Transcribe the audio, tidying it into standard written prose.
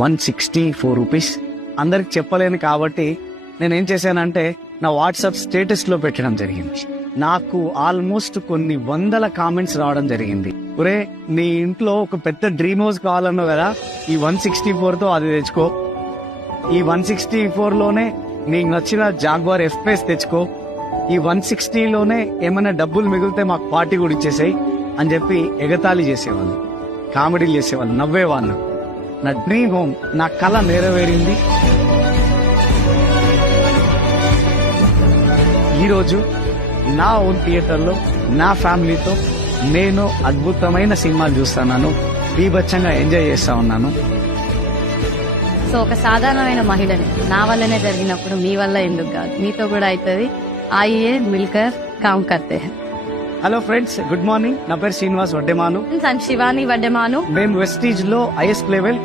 164 rupees. అందరికి చెప్పలేను కాబట్టి నేనేం చేశానంటే నా వాట్సాప్ స్టేటస్ లో పెట్టడం జరిగింది. నాకు ఆల్మోస్ట్ కొన్ని వందల కామెంట్స్ రావడం జరిగింది. ఒరే, నీ ఇంట్లో ఒక పెద్ద డ్రీమ్ హౌస్ కావాలన్నావు కదా, ఈ 164 తో అది తెచ్చుకో, ఈ 164 లోనే నీకు నచ్చిన జాగ్వార్ ఎఫ్పేస్ తెచ్చుకో, ఈ 160 లోనే ఏమైనా డబ్బులు మిగిలితే మాకు పార్టీ కూడా ఇచ్చేసాయి అని చెప్పి ఎగతాళి చేసేవాళ్ళు, కామెడీలు చేసేవాళ్ళు, నవ్వేవాళ్ళు. నా డ్రీమ్ హోమ్, నా కళ నెరవేరింది. ఈరోజు నా ఓన్ థియేటర్లో నా ఫ్యామిలీతో నేను అద్భుతమైన సినిమాలు చూస్తున్నాను, బీభత్సంగా ఎంజాయ్ చేస్తా ఉన్నాను. సో ఒక సాధారణమైన మహిళని నా వల్లనే జరిగినప్పుడు మీ వల్ల ఎందుకు కాదు, మీతో కూడా అవుతుంది. ఆయియే మిల్కర్ కామ్ కర్తే హై. Hello friends, good morning. నా పేరు శ్రీనివాస్ వడ్డెమాను. శివాని వడ్డెమాను. మేము వెస్టీజ్ లో హైయెస్ట్ లెవెల్